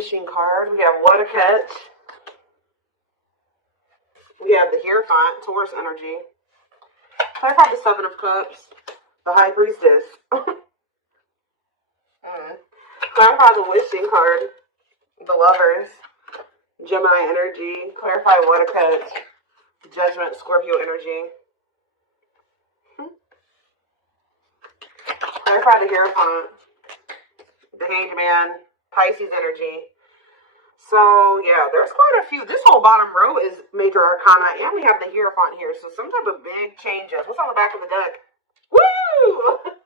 wishing card. We have What a Catch. We have the Hierophant, Taurus energy. Clarify the Seven of Cups, the High Priestess. Clarify the Wishing card, the Lovers, Gemini energy. Clarify What a Catch, Judgment, Scorpio energy. Clarify the Hierophant, the Hanged Man, Pisces energy. So, yeah, there's quite a few. This whole bottom row is major arcana, and we have the Hierophant here. So, some type of big changes. What's on the back of the deck? Woo!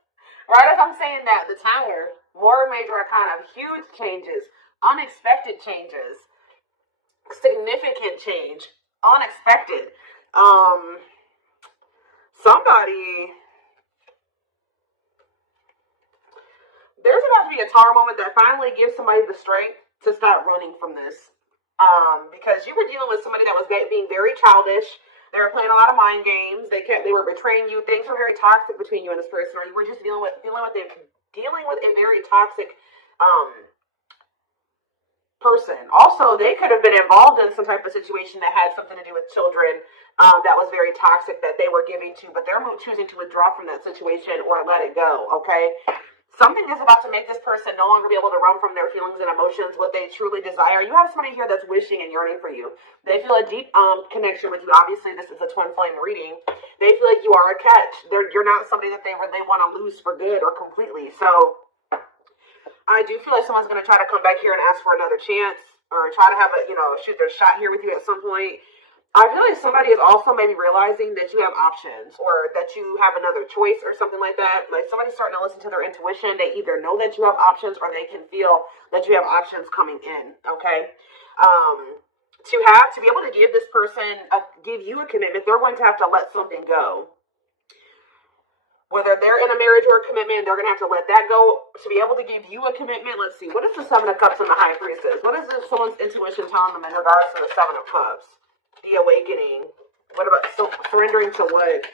Right as I'm saying that, the Tower, more major arcana, huge changes, unexpected changes, significant change, unexpected. Somebody... There's about to be a tower moment that finally gives somebody the strength to stop running from this. Because you were dealing with somebody that was being very childish. They were playing a lot of mind games. They were betraying you. Things were very toxic between you and this person, or you were just dealing with a very toxic person. Also, they could have been involved in some type of situation that had something to do with children that was very toxic that they were giving to, but they're choosing to withdraw from that situation or let it go. Okay. Something is about to make this person no longer be able to run from their feelings and emotions, what they truly desire. You have somebody here that's wishing and yearning for you. They feel a deep connection with you. Obviously, this is a twin flame reading. They feel like you are a catch. You're not somebody that they want to lose for good or completely. So I do feel like someone's going to try to come back here and ask for another chance or try to have shoot their shot here with you at some point. I feel like somebody is also maybe realizing that you have options or that you have another choice or something like that. Like somebody's starting to listen to their intuition. They either know that you have options or they can feel that you have options coming in, okay? To be able to give this person, give you a commitment, they're going to have to let something go. Whether they're in a marriage or a commitment, they're going to have to let that go to be able to give you a commitment. Let's see. What is the Seven of Cups and the High Priestess? What is someone's intuition telling them in regards to the Seven of Cups? The awakening. What about surrendering to what?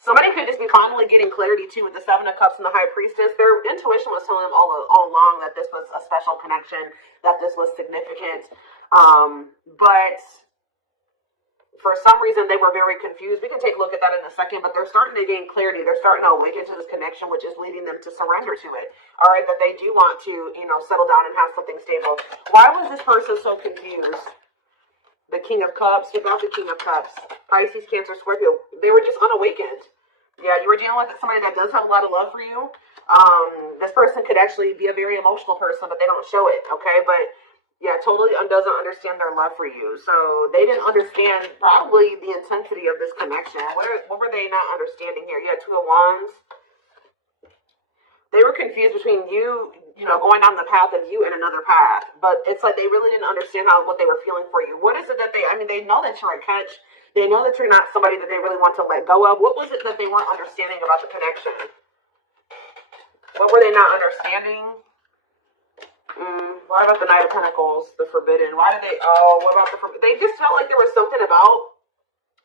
Somebody could just be finally getting clarity too with the Seven of Cups and the High Priestess. Their intuition was telling them all along that this was a special connection, that this was significant. But for some reason they were very confused. We can take a look at that in a second, but they're starting to gain clarity. They're starting to awaken to this connection, which is leading them to surrender to it. All right, that they do want to, settle down and have something stable. Why was this person so confused? The King of Cups, without the King of Cups, Pisces, Cancer, Scorpio, they were just unawakened. Yeah, you were dealing with somebody that does have a lot of love for you. This person could actually be a very emotional person, but they don't show it, okay? But, yeah, totally doesn't understand their love for you. So they didn't understand probably the intensity of this connection. What were they not understanding here? You had Two of Wands. They were confused between you, going down the path of you and another path. But it's like they really didn't understand what they were feeling for you. What is it that they know that you're a catch. They know that you're not somebody that they really want to let go of. What was it that they weren't understanding about the connection? What were they not understanding? What about the Knight of Pentacles, the Forbidden? What about the Forbidden? They just felt like there was something about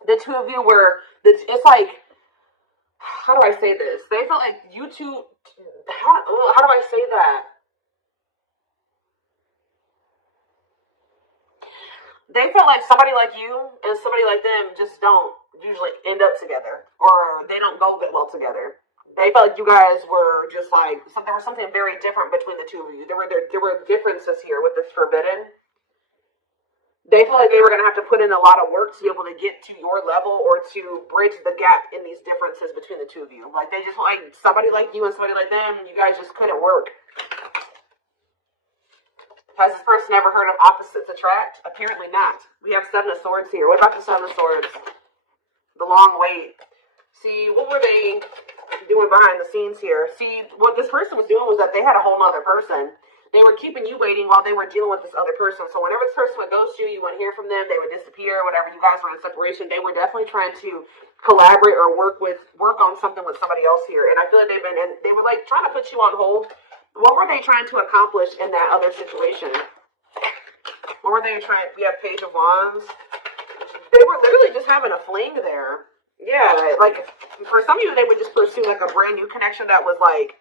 the two of you where it's like, how do I say this? They felt like you two, how do I say that? They felt like somebody like you and somebody like them just don't usually end up together, or they don't go well together. They felt like you guys were just like, there was something very different between the two of you. There were differences here with this Forbidden. They feel like they were going to have to put in a lot of work to be able to get to your level or to bridge the gap in these differences between the two of you. Like, they just like somebody like you and somebody like them, you guys just couldn't work. Has this person ever heard of opposites attract? Apparently not. We have Seven of Swords here. What about the Seven of Swords? The long wait. See, what were they doing behind the scenes here? See, what this person was doing was that they had a whole nother person. They were keeping you waiting while they were dealing with this other person. So whenever this person would ghost you, you wouldn't hear from them. They would disappear. Whenever you guys were in separation, they were definitely trying to collaborate or work on something with somebody else here. And I feel like they were like trying to put you on hold. What were they trying to accomplish in that other situation? What were they trying? We have Page of Wands. They were literally just having a fling there. Yeah, like for some of you, they would just pursue like a brand new connection that was like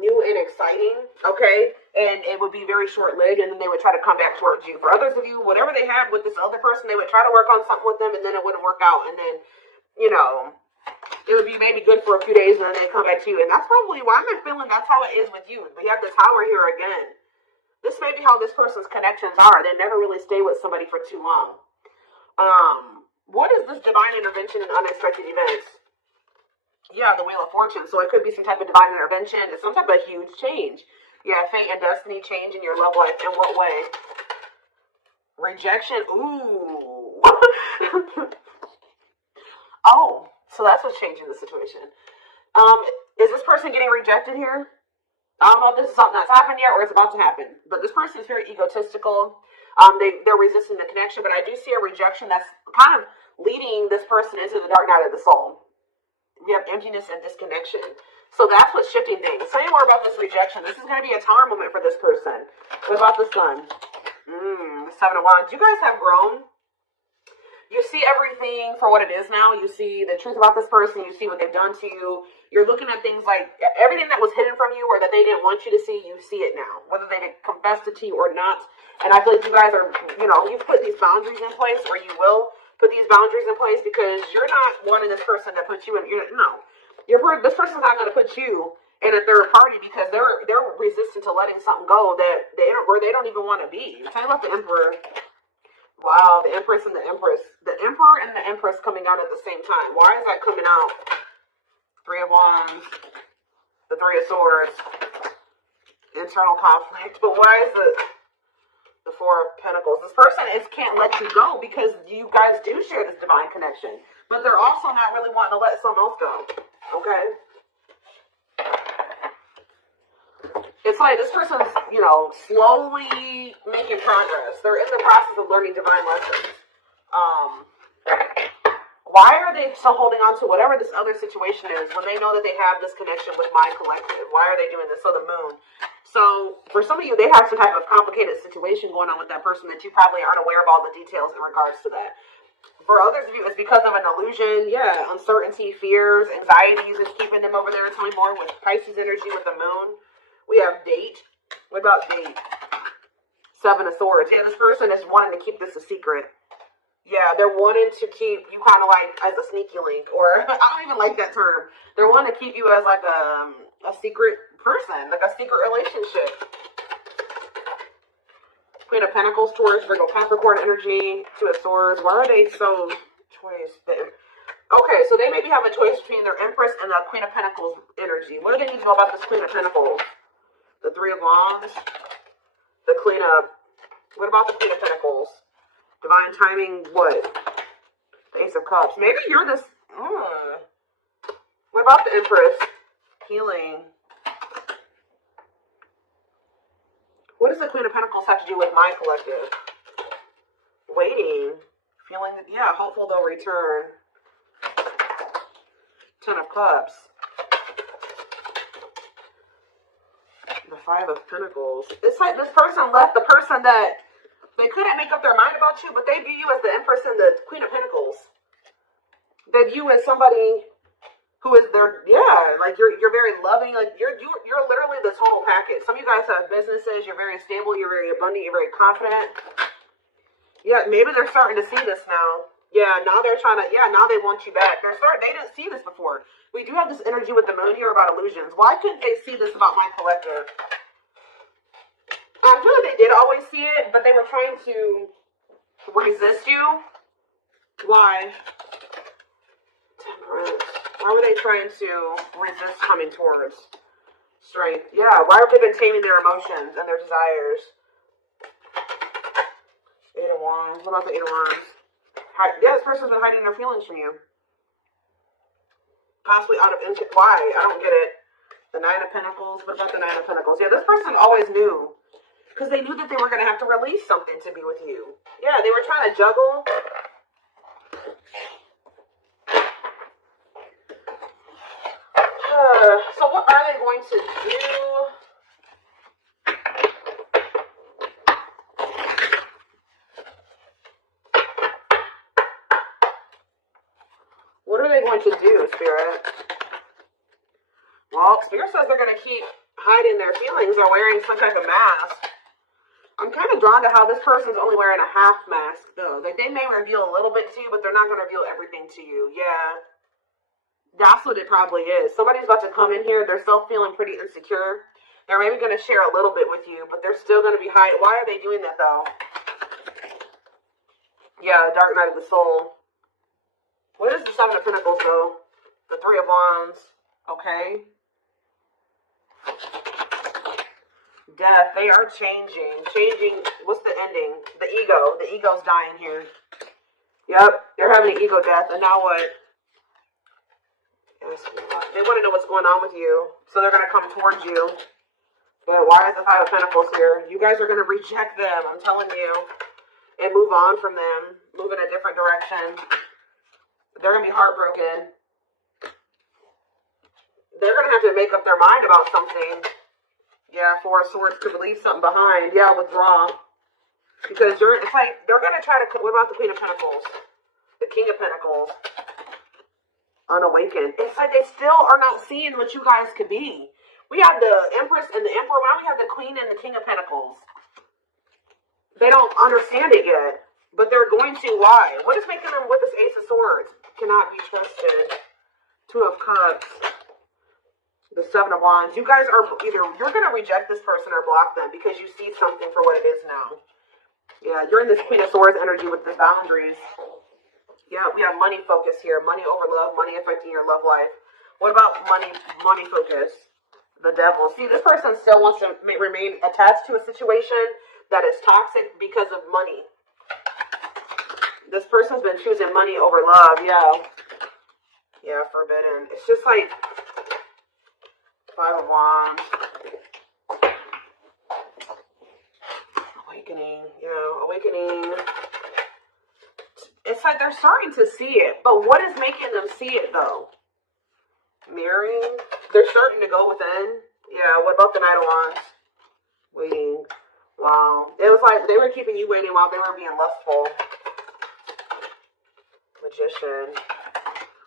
new and exciting, okay? And it would be very short-lived, and then they would try to come back towards you. For others of you, whatever they have with this other person, they would try to work on something with them, and then it wouldn't work out, and then, you know, it would be maybe good for a few days, and then they come back to you. And that's probably why I'm feeling that's how it is with you. We have the Tower here again. This may be how this person's connections are. They never really stay with somebody for too long. What is this divine intervention and unexpected events? Yeah, the Wheel of Fortune. So it could be some type of divine intervention. It's some type of huge change. Yeah, fate and destiny change in your love life. In what way? Rejection. Ooh. Oh, so that's what's changing the situation. Is this person getting rejected here? I don't know if this is something that's happened yet or it's about to happen. But this person is very egotistical. They're resisting the connection, but I do see a rejection that's kind of leading this person into the dark night of the soul. We have emptiness and disconnection. So that's what's shifting things. Say more about this rejection. This is going to be a Tower moment for this person. What about the Sun? The Seven of Wands. You guys have grown. You see everything for what it is now. You see the truth about this person. You see what they've done to you. You're looking at things like everything that was hidden from you or that they didn't want you to see, you see it now. Whether they confessed it to you or not. And I feel like you guys are, you've put these boundaries in place, or you will put these boundaries in place, because you're not wanting this person to put you in, this person's not going to put you in a third party, because they're resistant to letting something go that they don't even want to be. Tell me about the Emperor. Wow, the Empress and the Empress. The Emperor and the Empress coming out at the same time. Why is that coming out? Three of Wands, the Three of Swords, internal conflict. But why is the Four of Pentacles? This person can't let you go, because you guys do share this divine connection. But they're also not really wanting to let someone else go. Okay? It's like this person's, slowly making progress. They're in the process of learning divine lessons. Why are they still holding on to whatever this other situation is when they know that they have this connection with my collective? Why are they doing this? So the Moon. So for some of you, they have some type of complicated situation going on with that person that you probably aren't aware of all the details in regards to that. For others of you, it's because of an illusion. Yeah, uncertainty, fears, anxieties is keeping them over there. Tell me more with Pisces energy with the Moon. We have Date. What about Date? Seven of Swords. Yeah, this person is wanting to keep this a secret. Yeah, they're wanting to keep you kind of like as a sneaky link, or I don't even like that term. They're wanting to keep you as like a secret person, like a secret relationship. Queen of Pentacles, Taurus, Virgo, Capricorn energy, Two of Swords. Why are they so choice? Okay, so they maybe have a choice between their Empress and the Queen of Pentacles energy. What do they need to know about this Queen of Pentacles? The Three of Wands, the Queen of. What about the Queen of Pentacles? Divine timing, what? The Ace of Cups. Maybe you're this. What about the Empress? Healing. What does the Queen of Pentacles have to do with my collective? Waiting. Feeling, hopeful they'll return. Ten of Cups. The Five of Pentacles. It's like this person left the person that they couldn't make up their mind about you, but they view you as the Empress and the Queen of Pentacles. They view you as somebody who is their, like you're very loving, like you're literally the total package. Some of you guys have businesses, you're very stable, you're very abundant, you're very confident. Yeah, maybe they're starting to see this now. Yeah, now they're trying to, now they want you back. They didn't see this before. We do have this energy with the Moon here about illusions. Why couldn't they see this about my collective? I feel like they did always see it, but they were trying to resist you. Why? Temperance. Why were they trying to resist coming towards strength? Yeah, why have they been taming their emotions and their desires? Eight of Wands. What about the Eight of Wands? This person's been hiding their feelings from you. Possibly out of interest. Why? I don't get it. The Nine of Pentacles. What about the Nine of Pentacles? Yeah, this person always knew. Because they knew that they were going to have to release something to be with you. Yeah, they were trying to juggle. So what are they going to do? What are they going to do, Spirit? Well, Spirit says they're going to keep hiding their feelings or wearing some type of mask. I'm kind of drawn to how this person's only wearing a half mask, though. Like, they may reveal a little bit to you, but they're not going to reveal everything to you. Yeah. That's what it probably is. Somebody's about to come in here. They're still feeling pretty insecure. They're maybe going to share a little bit with you, but they're still going to be hiding. Why are they doing that, though? Yeah, Dark Night of the Soul. What is the Seven of Pentacles, though? The Three of Wands. Okay. Death. They are changing. Changing. What's the ending? The ego. The ego's dying here. Yep. They're having an ego death. And now what? They want to know what's going on with you. So they're going to come towards you. But why is the Five of Pentacles here? You guys are going to reject them. I'm telling you. And move on from them. Move in a different direction. They're going to be heartbroken. They're going to have to make up their mind about something. Yeah, Four of Swords could leave something behind. Yeah, withdraw. Because it's like, they're going to try to, what about the Queen of Pentacles? The King of Pentacles. Unawakened. It's like they still are not seeing what you guys could be. We have the Empress and the Emperor. Now we have the Queen and the King of Pentacles. They don't understand it yet. But they're going to. Why? What is making them with this Ace of Swords? Cannot be trusted. Two of Cups. The Seven of Wands. You guys are either, you're going to reject this person or block them because you see something for what it is now. Yeah, you're in this Queen of Swords energy with the boundaries. Yeah, we have money focus here. Money over love. Money affecting your love life. What about money focus? The Devil. See, this person still wants to remain attached to a situation that is toxic because of money. This person's been choosing money over love. Yeah. Yeah, forbidden. It's just like Five of Wands. Awakening. Yeah, awakening. It's like they're starting to see it. But what is making them see it, though? Mirroring. They're starting to go within. Yeah, what about the Knight of Wands? Waiting. Wow. It was like they were keeping you waiting while they were being lustful. Magician.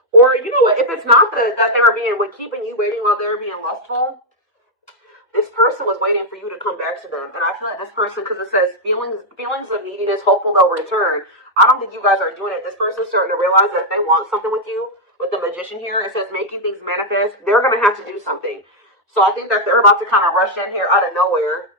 Or, you know what? If it's not that they were keeping you waiting while they were being lustful, this person was waiting for you to come back to them. And I feel like this person, because it says feelings of neediness, hopeful they'll return. I don't think you guys are doing it. This person's starting to realize that if they want something with you, with the Magician here, it says making things manifest, they're going to have to do something. So I think that they're about to kind of rush in here out of nowhere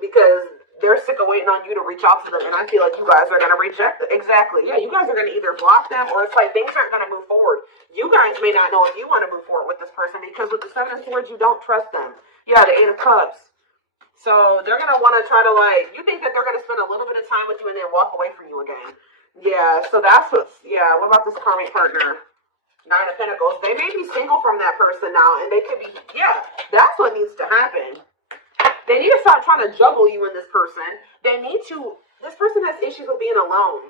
because they're sick of waiting on you to reach out to them. And I feel like you guys are going to reject them. Exactly. Yeah, you guys are going to either block them or it's like things aren't going to move forward. You guys may not know if you want to move forward with this person because with the Seven of Swords, you don't trust them. Yeah, the Eight of Cups. So they're going to want to try to you think that they're going to spend a little bit of time with you and then walk away from you again. Yeah, so that's what about this karmic partner? Nine of Pentacles. They may be single from that person now, and they could be, that's what needs to happen. They need to stop trying to juggle you and this person. This person has issues with being alone.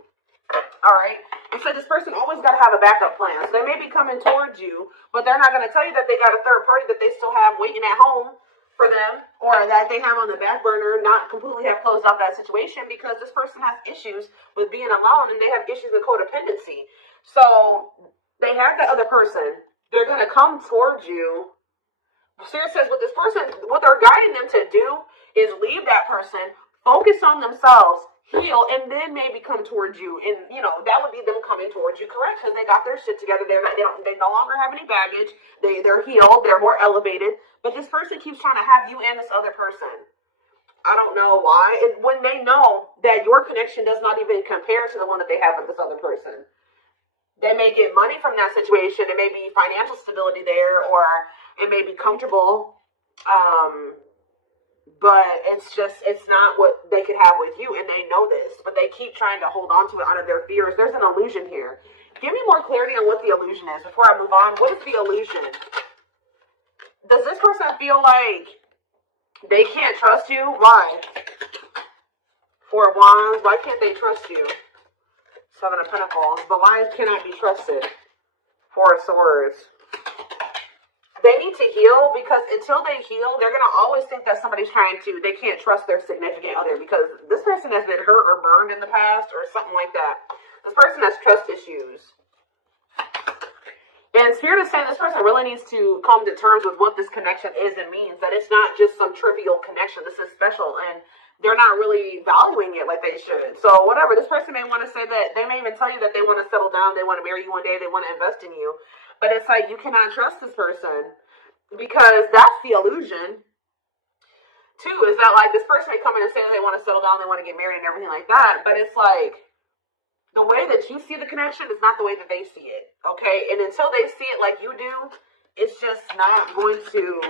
All right? And so this person always got to have a backup plan. So they may be coming towards you, but they're not going to tell you that they got a third party that they still have waiting at home for them, or that they have on the back burner, not completely have closed out that situation because this person has issues with being alone and they have issues with codependency. So they have that other person. They're going to come towards you. Spirit says what this person, what they're guiding them to do is leave that person, focus on themselves, heal, and then maybe come towards you. And, that would be them coming towards you, correct? Because they got their shit together. They no longer have any baggage. They're healed. They're more elevated. But this person keeps trying to have you and this other person. I don't know why. And when they know that your connection does not even compare to the one that they have with this other person. They may get money from that situation. It may be financial stability there, or it may be comfortable. But it's not what they could have with you, and they know this. But they keep trying to hold on to it out of their fears. There's an illusion here. Give me more clarity on what the illusion is before I move on. What is the illusion? Does this person feel like they can't trust you? Why? Four of Wands. Why can't they trust you? Seven of Pentacles. The lions cannot be trusted. Four of Swords. They need to heal because until they heal, they're going to always think that somebody's they can't trust their significant other because this person has been hurt or burned in the past or something like that. This person has trust issues. And Spirit is saying this person really needs to come to terms with what this connection is and means. That it's not just some trivial connection. This is special, and they're not really valuing it like they should. So whatever, this person may want to say that, they may even tell you that they want to settle down, they want to marry you one day, they want to invest in you. But it's like, you cannot trust this person, because that's the illusion. Too, is that like, this person may come in and say that they want to settle down, they want to get married and everything like that. But it's like, the way that you see the connection is not the way that they see it, okay? And until they see it like you do, it's just not going to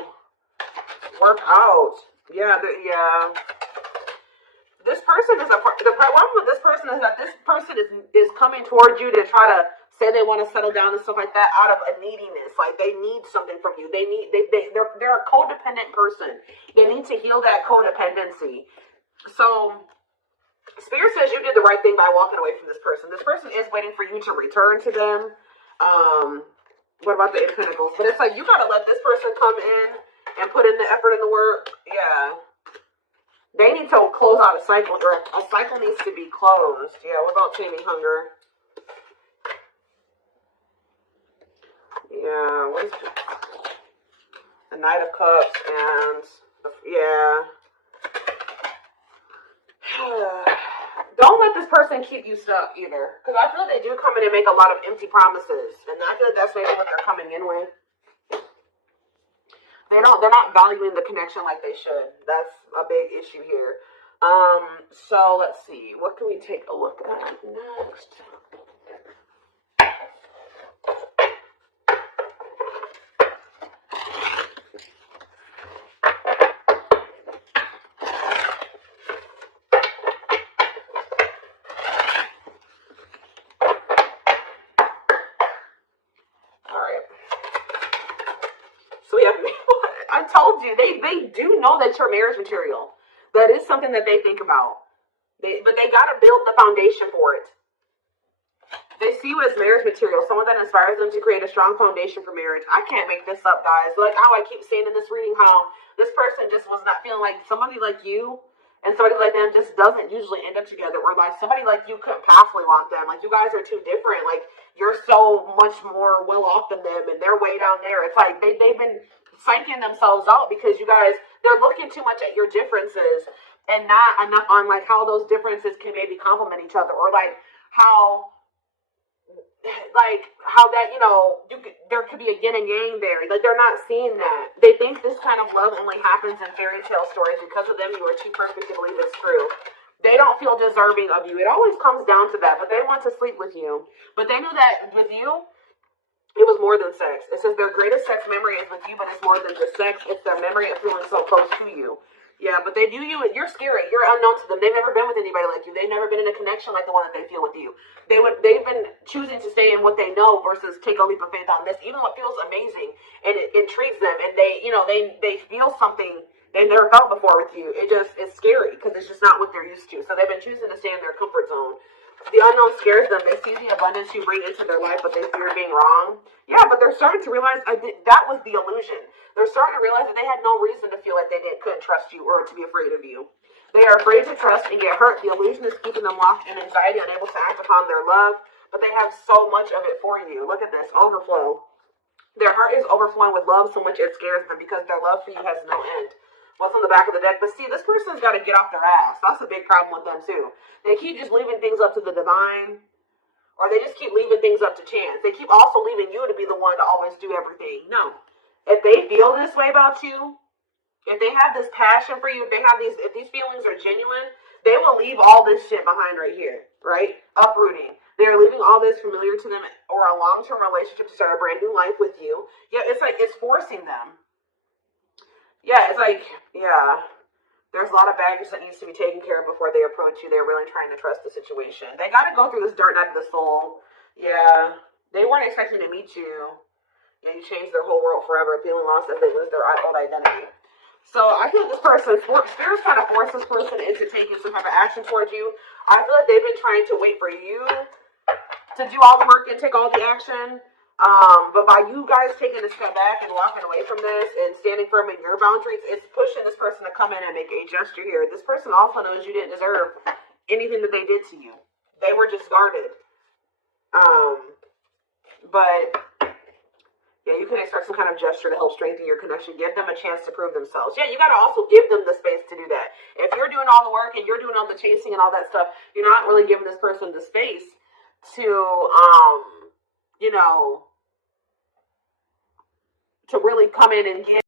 work out. Yeah. This person is the problem with this person is that this person is coming towards you to try to say they want to settle down and stuff like that out of a neediness. Like, they need something from you. They're a codependent person. They need to heal that codependency. So Spirit says you did the right thing by walking away from this person. This person is waiting for you to return to them. What about the Eight of Pentacles? But it's like, you got to let this person come in and put in the effort and the work. Yeah. They need to close out a cycle, or a cycle needs to be closed. Yeah, what about taming hunger? Yeah, what is it? The Knight of Cups and, yeah. Don't let this person keep you stuck either. Because I feel like they do come in and make a lot of empty promises. And I feel like that's maybe what they're coming in with. They're not valuing the connection like they should. That's a big issue here. So let's see. What can we take a look at next? I told you, they do know that you're marriage material. That is something that they think about. But they got to build the foundation for it. They see you as marriage material, someone that inspires them to create a strong foundation for marriage. I can't make this up, guys. Like how I keep saying in this reading, how this person just was not feeling like somebody like you and somebody like them just doesn't usually end up together. Or like somebody like you couldn't possibly want them. Like, you guys are too different. Like, you're so much more well off than them, and they're way down there. It's like they've been psyching themselves out because you guys, they're looking too much at your differences and not enough on like how those differences can maybe complement each other, or like how that, you know, there could be a yin and yang there. Like, they're not seeing that. They think this kind of love only happens in fairy tale stories. Because of them, you are too perfect to believe it's true. They don't feel deserving of you. It always comes down to that, but they want to sleep with you. But they knew that with you, it was more than sex. It says their greatest sex memory is with you, but it's more than just sex. It's their memory of feeling so close to you. Yeah, but they view you, you're scary. You're unknown to them. They've never been with anybody like you. They've never been in a connection like the one that they feel with you. They've been choosing to stay in what they know versus take a leap of faith on this, even though it feels amazing and it intrigues them, and they feel something they never felt before with you. It's scary because it's just not what they're used to. So they've been choosing to stay in their comfort zone. The unknown scares them. They see the abundance you bring into their life, but they fear being wrong. Yeah, but they're starting to realize that was the illusion. They're starting to realize that they had no reason to feel like they couldn't trust you or to be afraid of you. They are afraid to trust and get hurt. The illusion is keeping them locked in anxiety, unable to act upon their love, but they have so much of it for you. Look at this, overflow. Their heart is overflowing with love so much it scares them because their love for you has no end. What's on the back of the deck? But see, this person's got to get off their ass. That's a big problem with them too. They keep just leaving things up to the divine, or they just keep leaving things up to chance. They keep also leaving you to be the one to always do everything. No. If they feel this way about you, if they have this passion for you, if these feelings are genuine, they will leave all this shit behind right here, right? Uprooting. They're leaving all this familiar to them or a long-term relationship to start a brand new life with you. Yeah, it's like it's forcing them. Yeah, it's like, yeah, there's a lot of baggage that needs to be taken care of before they approach you. They're really trying to trust the situation. They got to go through this dark night of the soul. Yeah, they weren't expecting to meet you. Yeah, you changed their whole world forever, feeling lost as they lose their old identity. So I feel this person, Spirit's trying to force this person into taking some type of action towards you. I feel like they've been trying to wait for you to do all the work and take all the action. But by you guys taking a step back and walking away from this and standing firm in your boundaries, it's pushing this person to come in and make a gesture here. This person also knows you didn't deserve anything that they did to you. They were just guarded. But Yeah, you can expect some kind of gesture to help strengthen your connection. Give them a chance to prove themselves. Yeah, you got to also give them the space to do that. If you're doing all the work and you're doing all the chasing and all that stuff, you're not really giving this person the space to, you know, to really come in and give